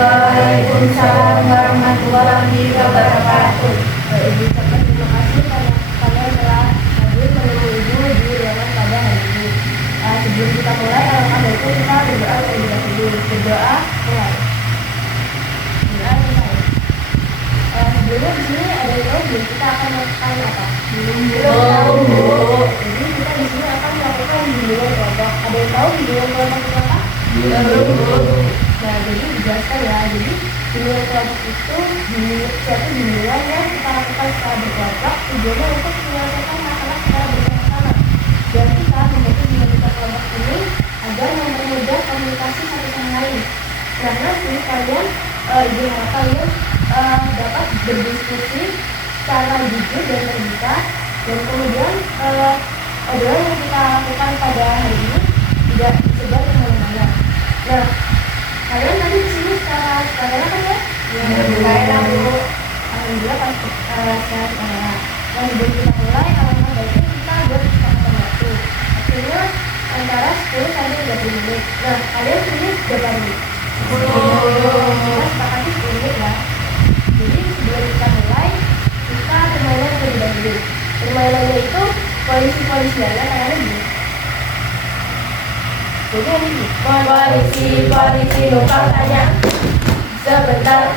Waalaikumsalam warahmatullahi wabarakatuh. Ibu ucapkan terima kasih karena kalian telah hadir menemui Ibu di ruangan pada hari ini. Sebelum kita mulai, alangkah baiknya kita berdoa terlebih dahulu. Berdoa mulai. Sebelumnya di sini ada yang tahu belum kita akan melakukan apa? Belum tahu, Bu. Jadi kita di sini akan melakukan bimbingan kelompok. Ada yang tahu bimbingan kelompok itu apa? Belum, Bu. Nah, jadi dijelaskan ya. Jadi bimbingan kelompok itu suatu bimbingan yang kita lakukan secara berkelompok. Tujuannya untuk menyelesaikan masalah secara bersama-sama. Dan kita membentuk bimbingan kelompok ini agar mempermudah komunikasi satu sama lain. Nah, nanti kalian ibu harap kalian dapat berdiskusi secara jujur dan terbuka, dan kemudian obrolan yang kita lakukan pada hari ini tidak disebar kemana-mana. Nah, kalian tadi di sini secara sukarela kan ya? Ya, sukarela, Bu. Alhamdulillah pas secara sukarela. Dan sebelum kita mulai, alangkah baiknya kita bersepakatan waktu. Akhirnya antara 10 sampai 20 menit. Nah, kalian pilih berapa menit? 10. Kita sepakati 10 menit ya. Jadi sebelum kita mulai, kita permainan terlebih dahulu. Permainannya itu polisi-polisiannya kayak ini. Jadi ini polisi numpang tanya sebentar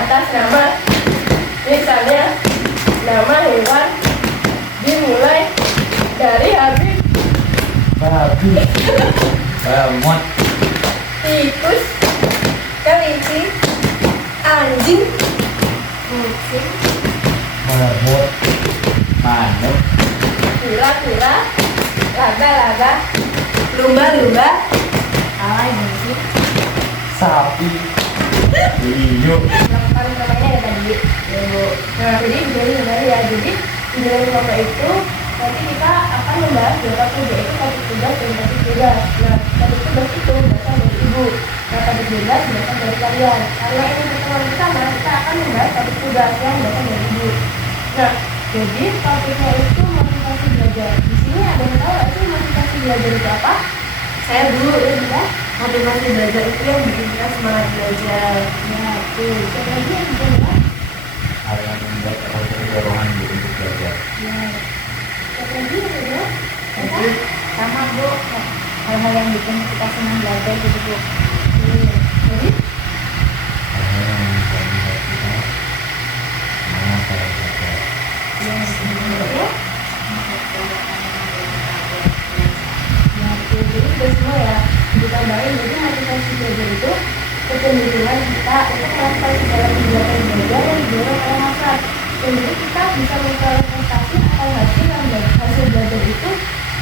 atas nama, misalnya nama hewan, dimulai dari Habib, Bamot, tikus, kelinci, anjing, kucing, Marmut, Manuk, kura-kura, laga-laga, lumba-lumba, alay sih. Sapi, Hiu, Melakukan permainan ya tadi. Nah, jadi dari ya. Jadi di dalam kelompok itu nanti kita akan membahas beberapa tugas, itu topik tugas dan topik tugas. Nah, topik tugas itu berasal dari ibu. Nah, topik tugas berasal dari kalian. Karena ini pertemuan pertama, kita akan membahas topik tugas yang berasal dari ibu. Nah, jadi topiknya itu motivasi belajar. Di sini ada yang tahu nggak sih motivasi belajar itu apa? Saya dulu ya, bisa. Motivasi belajar itu yang bikin kita semangat belajar. Ya, tuh. Siapa lagi yang bisa bilang? hal yang membuat atau dorongan untuk belajar. Ya. Siapa lagi yang bisa? Mungkin sama, Bu. Hal-hal yang bikin kita senang belajar gitu, Bu. Jadi Hal-hal yang membuat kita semangat dalam belajar. ya, sebenarnya ya, tuh. Jadi udah semua ya. Ditambahin, jadi motivasi belajar itu kecenderungan kita untuk melakukan segala kegiatan belajar yang didorong oleh hasrat. Jadi kita bisa memperoleh prestasi atau hasil belajar itu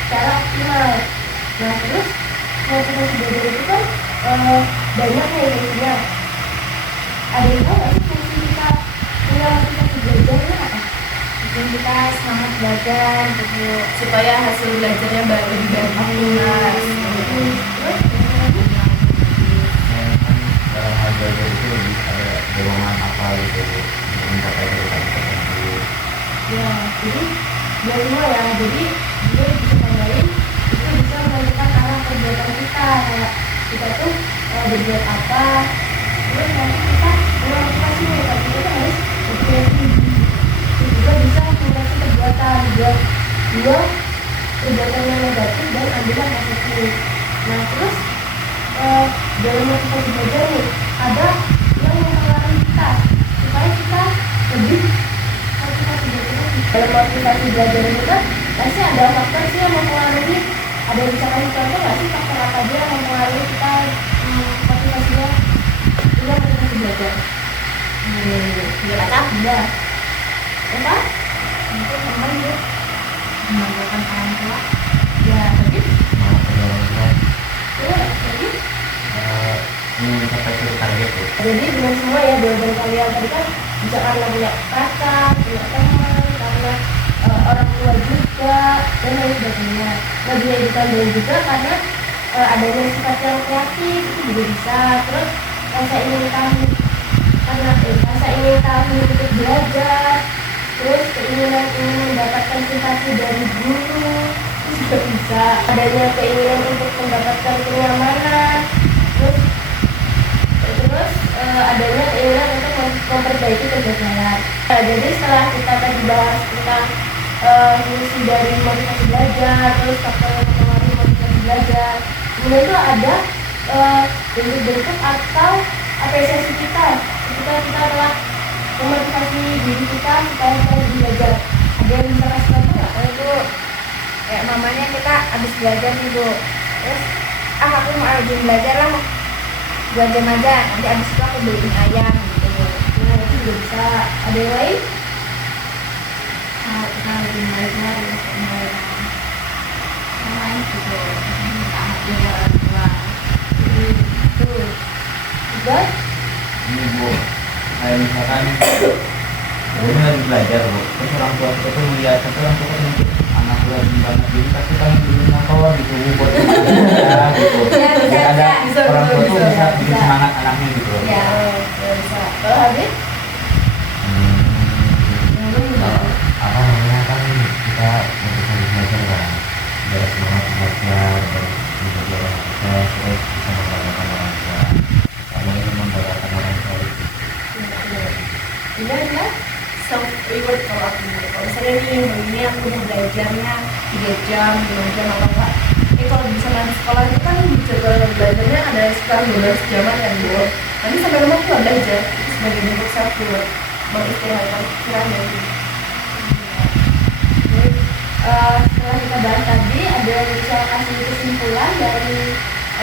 secara optimal. Nah, terus motivasi belajar itu kan banyak ya isinya. Ada yang tahu nggak sih fungsi kita punya motivasi belajar itu apa? Bikin kita semangat belajar, supaya hasil belajarnya lebih bagus. Terus Dalam hal belajar itu lebih ada dorongan apa gitu untuk mencapai tujuan tertentu. ya, jadi dari semua ya, jadi dia bisa tambahin itu bisa menentukan arah kegiatan kita, kayak kita tuh berbuat apa, terus nanti kita memotivasi kita harus berbuat tinggi. Terus juga bisa mengatasi perbuatan buat dua perbuatan yang negatif dan ambillah positif. Nah, terus dalam motivasi belajar nih ada yang mempengaruhi kita supaya kita lebih motivasi belajar. Dalam motivasi belajar itu kan pasti ada faktor sih yang mempengaruhi. Ada yang bisa kasih contoh nggak sih faktor apa aja yang mempengaruhi kita motivasinya punya motivasi belajar? Tidak ada. Iya. Apa? Mungkin teman ya, membanggakan orang tua. Ya, tapi Semangat pada orang tua, lagi. ingin mencapai suatu target ya. Jadi dengan semua ya jawaban kalian tadi kan bisa karena punya pacar, punya teman, karena orang tua juga dan lain sebagainya. Nah, bisa ditambahin juga karena adanya sifat yang kreatif itu juga bisa. Terus rasa ingin tahu rasa ingin tahu untuk belajar, terus keinginan ingin mendapatkan simpati dari guru itu juga bisa. Adanya keinginan untuk mendapatkan kenyamanan, terus adanya keinginan untuk memperbaiki kegagalan. Nah, jadi setelah kita tadi bahas tentang fungsi dari motivasi belajar, terus faktor yang mempengaruhi motivasi belajar, kemudian itu ada bentuk-bentuk atau apresiasi kita ketika kita telah memotivasi diri kita supaya kita lebih belajar. Ada yang bisa kasih contoh nggak? Itu kayak mamanya kita habis belajar nih Bu, terus aku mau rajin belajar lah 2 jam aja, nanti habis itu aku beliin ayam gitu. Nah, itu juga bisa. Ada yang lain? Kita rajin belajar lain gitu, taat juga orang tua. Tuh. Juga Ini Bu, kayak misalkan ini lagi belajar Bu, terus orang tua kita tuh melihat, tapi orang tua tuh mungkin anak gue lagi banget jadi pasti kan dulu motor gitu Bu, buat ya gitu. Ya, bisa, Biar ada bisa, orang tua tuh bisa bikin bisa. semangat anaknya gitu loh. Ya. bisa. Kalau Habib? Apa namanya kan kita bisa belajar kan, biar semangat belajar dan menjadi orang sukses, terus bisa membanggakan orang tua. Karena itu membanggakan orang tua itu. Benar? Self reward kalau aku misalnya nih hari ini aku udah belajarnya 3 jam, 5 jam apa enggak, kalau bisa nanti sekolah itu kan jadwal belajarnya ada sekitar 12 jaman kan Bu, nanti sampai rumah tuh belajar itu sebagai bentuk self reward, mengistirahatkan pikiran ya Bu. Setelah kita bahas tadi, ada yang bisa kasih kesimpulan dari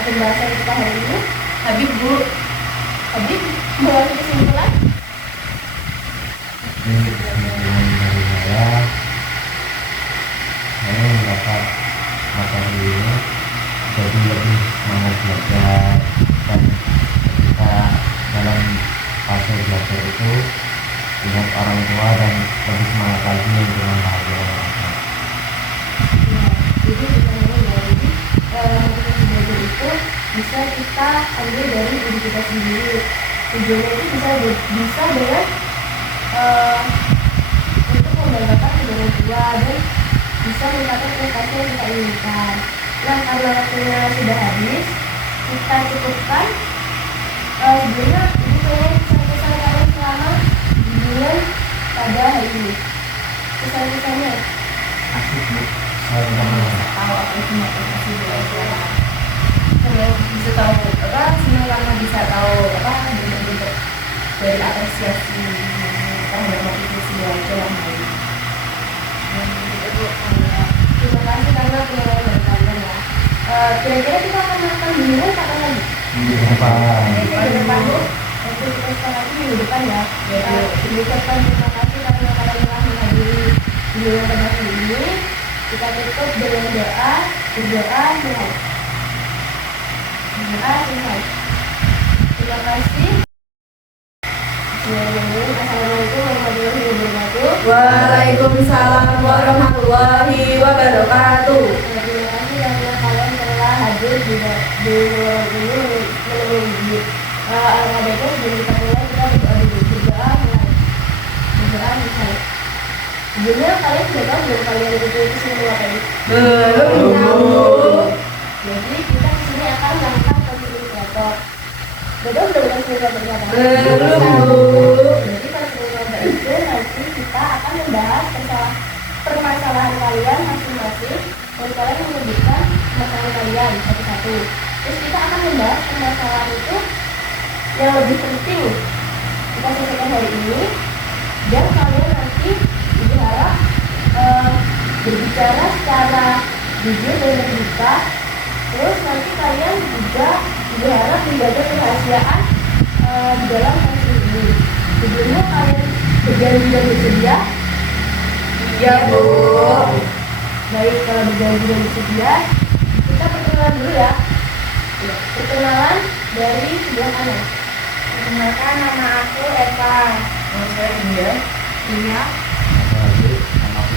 pembahasan kita hari ini? Habib Bu, Habib, mau kasih kesimpulan? Ini kesimpulan dari saya mendapat materi ini jadi lebih semangat belajar, dan ketika dalam fase belajar itu ingat orang tua dan lebih semangat lagi dengan bahagia orang tua. Jadi sebenarnya motivasi belajar itu bisa kita ambil dari diri kita sendiri. Tujuannya itu bisa dengan untuk membanggakan kedua orang tua dan bisa mencapai prestasi yang kita inginkan. Nah, karena waktunya sudah habis, kita cukupkan. Sebelumnya ini pengen pesan-pesan kalian selama bimbingan pada hari ini. Pesan-pesannya Asik Bu, saya udah tahu apa itu motivasi belajar, terus bisa tahu apa, senang karena bisa tahu apa bentuk-bentuk dari apresiasi terhadap motivasi belajar yang baik. terima kasih karena penilaian dari kalian ya. Kira-kira kita akan melakukan bimbingan kapan lagi? minggu depan. Minggu depan Bu. Nanti kita sekarang minggu depan ya. Kita ucapkan terima kasih karena kalian telah menghadiri bimbingan pada hari ini. Kita tutup dengan doa, berdoa, mulai. Berdoa, selesai. Terima kasih. Assalamualaikum warahmatullahi wabarakatuh. Waalaikumsalam warahmatullahi wabarakatuh. Terima kasih karena kalian telah hadir di ruang ini menemui Alhamdulillah. Sebelum kita mulai, kita berdoa dulu. Berdoa mulai. Berdoa selesai. Sebelumnya kalian sudah tahu belum kalian itu semua apa ini? Belum. Jadi kita di sini akan melakukan konseling kelompok. Betul belum konseling kelompok apa? Belum. Jadi konseling kelompok itu nanti kita akan membahas permasalahan kalian masing-masing dan kalian menyebutkan masalah kalian satu-satu. Terus kita akan membahas permasalahan itu yang lebih penting kita selesaikan hari ini, dan kalian nanti diharap berbicara secara jujur dan terbuka. Terus nanti kalian juga diharap menjaga kerahasiaan di dalam kasus ini. Sebelumnya kalian berjanji dan bersedia? Iya Bu. Baik, kalau berjanji dan bersedia, kita perkenalan dulu ya. Perkenalan dari sebelah kanan. Perkenalkan, nama aku Eva. Nama saya India. Iya. Lagi sama aku.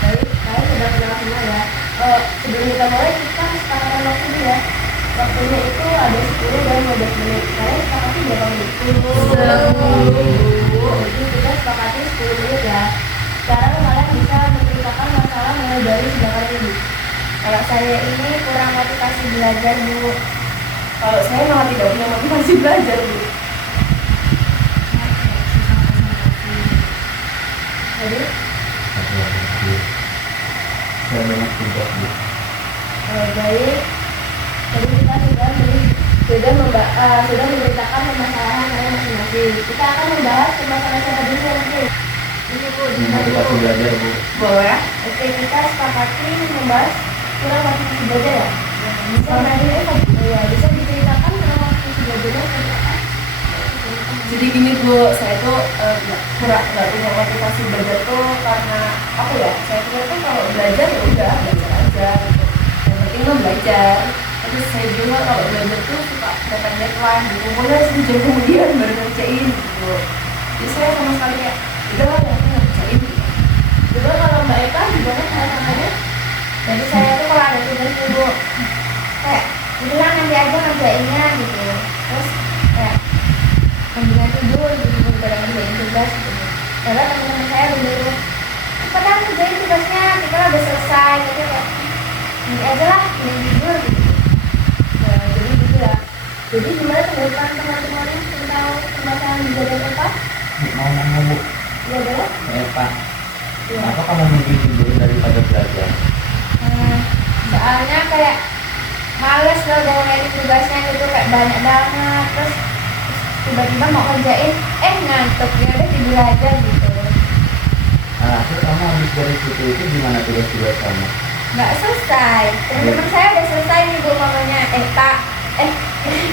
Baik, kalian sudah kenal semua ya. Sebelum kita mulai, kita sepakatan waktu dulu ya. Waktunya itu ada 10 dan 15 menit. Kalian sepakati berapa menit? 10. Jadi kita sepakati 10 menit ya. Sekarang kalian bisa menceritakan masalah mulai dari sebelah dulu. Kalau saya ini kurang motivasi belajar Bu. Kalau saya malah tidak punya motivasi belajar Bu. Jadi satuan kecil. Saya banyak tugas Bu. baik. Jadi kita sudah memberitakan permasalahan kalian masing-masing. Kita akan membahas permasalahan siapa dulu nanti. Ini Bu, di Ini motivasi belajar Bu. Boleh. Oke, kita sepakati membahas kurang motivasi belajar ya. Bisa nanti ya, bisa diceritakan kurang motivasi belajarnya seperti apa? Jadi gini Bu, saya tuh nggak punya motivasi belajar tuh karena apa ya? Saya kira tuh kalau belajar ya udah belajar aja gitu. Yang penting mah belajar. Terus saya juga kalau belajar tuh suka dapat deadline gitu. Mulai 1 jam kemudian baru ngerjain gitu. Jadi saya sama sekali kayak udah lah yang penting ngerjain gitu. Juga kalau Mbak Eka gimana cara-caranya? Jadi saya tuh kalau ada tugas nih Bu, kayak udah nanti aja ngerjainnya gitu. Terus kayak mendingan tidur gitu daripada ngerjain tugas gitu. Karena teman-teman saya menyuruh padahal ngerjain tugasnya kita udah selesai, tapi kayak ini aja lah, mending tidur gitu. Nah, jadi gitu ya. Jadi gimana tanggapan teman-teman tentang permasalahan di badan Eka? Mau nanya Bu. Ya boleh? Pak, Iya. kenapa kamu mending tidur daripada belajar? Soalnya kayak males loh mau ngedit tugasnya gitu, kayak banyak banget. Terus tiba-tiba mau kerjain, ngantuk, ya udah tidur aja gitu. Nah, terus kamu habis dari situ itu gimana tugas-tugas kamu? Nggak selesai. Teman-teman saya udah selesai nih Bu, mamanya Pak,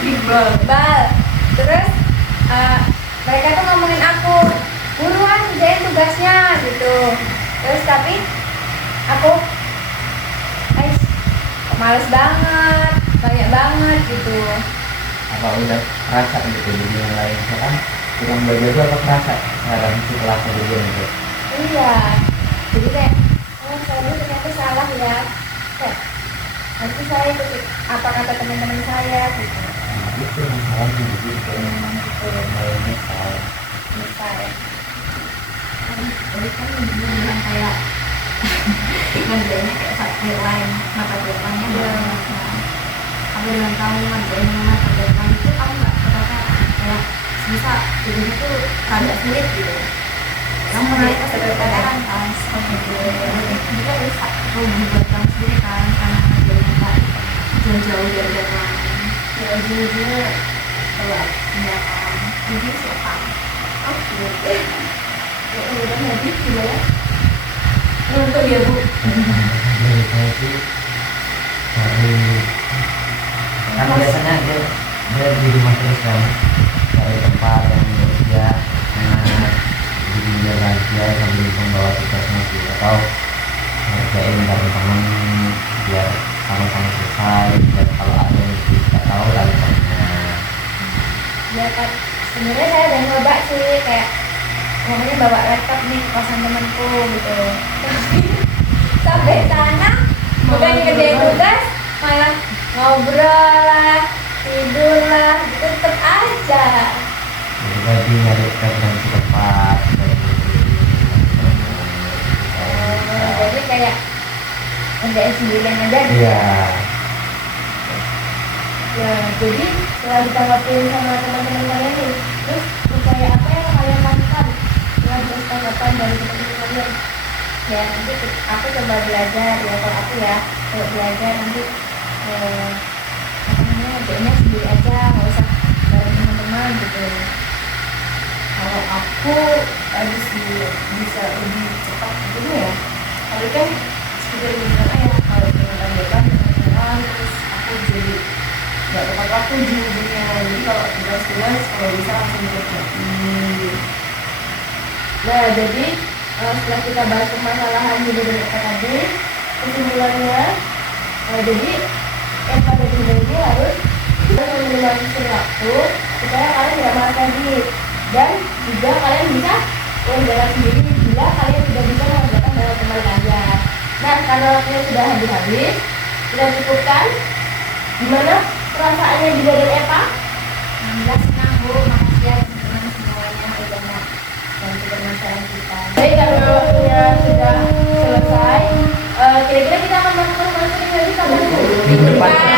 Iqbal. Bal. Terus mereka tuh ngomongin aku, buruan kerjain tugasnya gitu. Terus tapi aku kok males banget, banyak banget gitu. Apa udah kerasa gitu jadi yang lain kan kurang belajar itu apa kerasa sekarang setelah kejadian itu? Iya, jadi kayak saya ini ternyata salah ya, kayak nanti saya ikut apa kata teman-teman saya gitu. Nah, itu masalahnya gitu Gitu. lainnya salah. Misal Jadi kan bilang kayak ngerjainnya kayak deadline, mata deadline-nya banyak. Nah, kalau dengan kamu ngerjain mata deadline itu kamu nggak kayak bisa jadinya tuh agak sulit gitu. Kamu mereka sekretarian kan, juga bisa kamu membuat kamu sendiri kan, karena ngerjainnya nggak jauh-jauh dari deadline. Ya ujung-ujungnya telat, ya kan. Jadi siapa? Oh, gitu. udah habis gimana? Ngantuk ya Bu. Dari saya sih cari kan biasanya dia di rumah terus kan cari tempat yang bekerja enak jadi dia bahagia sambil membawa tugasnya sih atau ngerjain bareng teman biar sama-sama selesai biar kalau ada yang tidak tahu alasannya. Ya kan, sebenarnya saya udah nyoba sih kayak ngomongnya bawa laptop nih ke kosan temanku gitu. Tapi sampai sana bukan kerjain tugas, malah ngobrol lah, tidur lah, gitu tetep aja. Jadi tadi nyari referensi tempat Jadi kayak ngerjain sendirian aja gitu. iya. Ya, jadi setelah ditanggapin sama teman-teman kalian nih, terus upaya apa yang kalian lakukan setelah terus tanggapan dari teman-teman kalian? Ya nanti aku coba belajar ya, kalau aku ya kalau belajar nanti apa namanya ngerjainnya sendiri aja, nggak usah bareng teman-teman gitu. Kalau aku tadi sih bisa lebih cepat gitu ya. Kalau kan sekedar bilang ya kalau dengan deadline dengan terus aku jadi nggak tepat waktu ujung-ujungnya. Jadi kalau tugas-tugas kalau bisa langsung dikerjain. Nah, jadi setelah kita bahas permasalahan di badan Eka tadi, kesimpulannya, jadi yang pada diri ini harus meminimalisir waktu supaya kalian tidak malas lagi, dan juga kalian bisa mengerjakan sendiri bila kalian tidak bisa mengerjakan dengan teman kalian. Nah, karena waktunya sudah habis-habis, kita cukupkan. Gimana perasaannya di badan Eka? Alhamdulillah senang Bu, makasih ya teman-teman semuanya udah mau bantu permasalahan kita. Baik, karena waktunya sudah selesai, kira-kira kita akan melakukan counseling lagi kapan? Minggu depan.